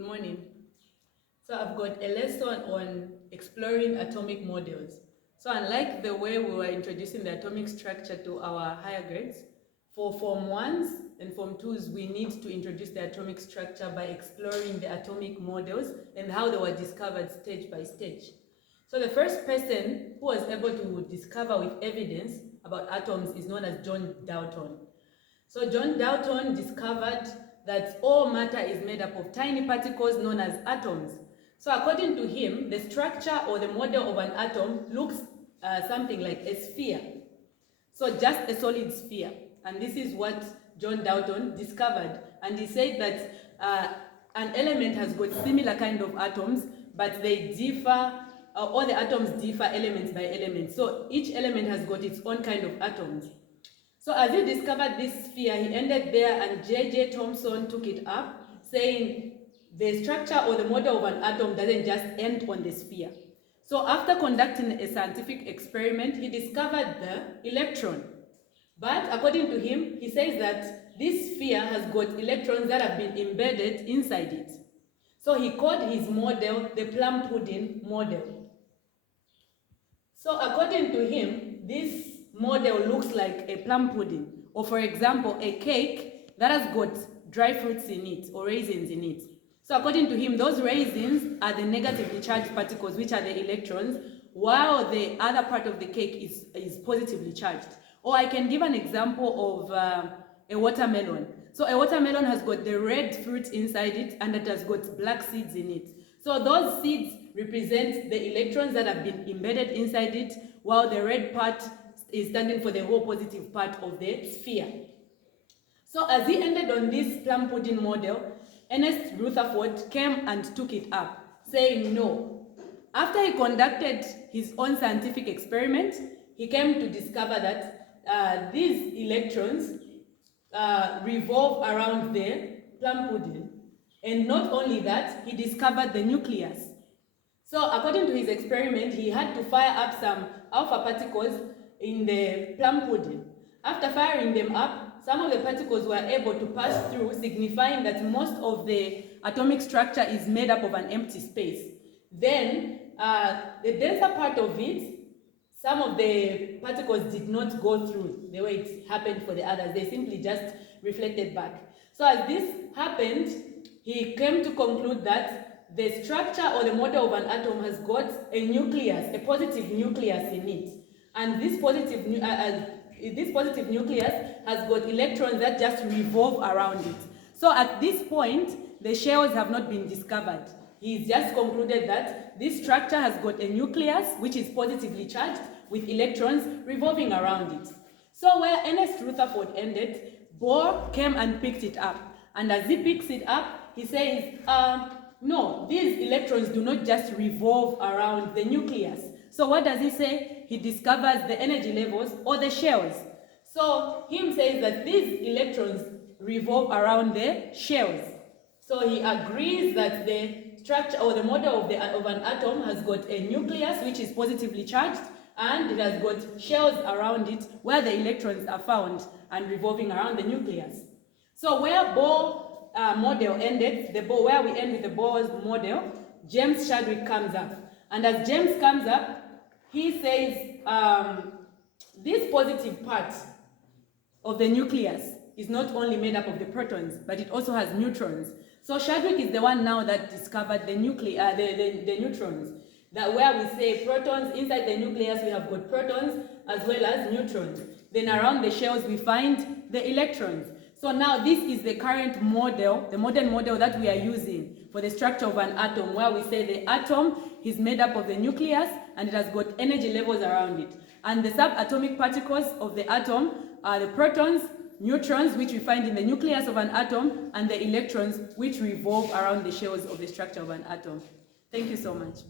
Good morning. So I've got a lesson on exploring atomic models. So unlike the way we were introducing the atomic structure to our higher grades, for Form 1s and Form 2s, we need to introduce the atomic structure by exploring the atomic models and how they were discovered stage by stage. So the first person who was able to discover with evidence about atoms is known as John Dalton. So John Dalton discovered that all matter is made up of tiny particles known as atoms. So according to him, the structure or the model of an atom looks something like a sphere. So just a solid sphere. And this is what John Dalton discovered. And he said that an element has got similar kind of atoms, but they differ, all the atoms differ elements by element. So each element has got its own kind of atoms. So as he discovered this sphere, he ended there, and J.J. Thomson took it up, saying the structure or the model of an atom doesn't just end on the sphere. So after conducting a scientific experiment, he discovered the electron. But according to him, he says that this sphere has got electrons that have been embedded inside it. So he called his model the plum pudding model. So according to him, this model looks like a plum pudding, or for example, a cake that has got dry fruits in it or raisins in it. So according to him, those raisins are the negatively charged particles, which are the electrons, while the other part of the cake is positively charged. Or I can give an example of a watermelon. So a watermelon has got the red fruit inside it, and it has got black seeds in it. So those seeds represent the electrons that have been embedded inside it, while the red part is standing for the whole positive part of the sphere. So as he ended on this plum pudding model, Ernest Rutherford came and took it up, saying no. After he conducted his own scientific experiment, he came to discover that these electrons revolve around the plum pudding. And not only that, he discovered the nucleus. So according to his experiment, he had to fire up some alpha particles in the plum pudding. After firing them up, some of the particles were able to pass through, signifying that most of the atomic structure is made up of an empty space. Then, the denser part of it, some of the particles did not go through the way it happened for the others. They simply just reflected back. So as this happened, he came to conclude that the structure or the model of an atom has got a nucleus, a positive nucleus in it. And this positive nucleus has got electrons that just revolve around it. So at this point, the shells have not been discovered. He's just concluded that this structure has got a nucleus which is positively charged with electrons revolving around it. So where Ernest Rutherford ended, Bohr came and picked it up. And as he picks it up, he says, no, these electrons do not just revolve around the nucleus. So what does he say? He discovers the energy levels or the shells. So he says that these electrons revolve around the shells. So he agrees that the structure or the model of an atom has got a nucleus which is positively charged, and it has got shells around it where the electrons are found and revolving around the nucleus. So where Bohr model ended, where we end with the Bohr's model, James Chadwick comes up. And as James comes up, he says this positive part of the nucleus is not only made up of the protons, but it also has neutrons. So Chadwick is the one now that discovered the neutrons. That where we say protons, inside the nucleus we have got protons as well as neutrons. Then around the shells we find the electrons. So now this is the current model, the modern model that we are using for the structure of an atom, where we say the atom is made up of the nucleus and it has got energy levels around it. And the subatomic particles of the atom are the protons, neutrons, which we find in the nucleus of an atom, and the electrons, which revolve around the shells of the structure of an atom. Thank you so much.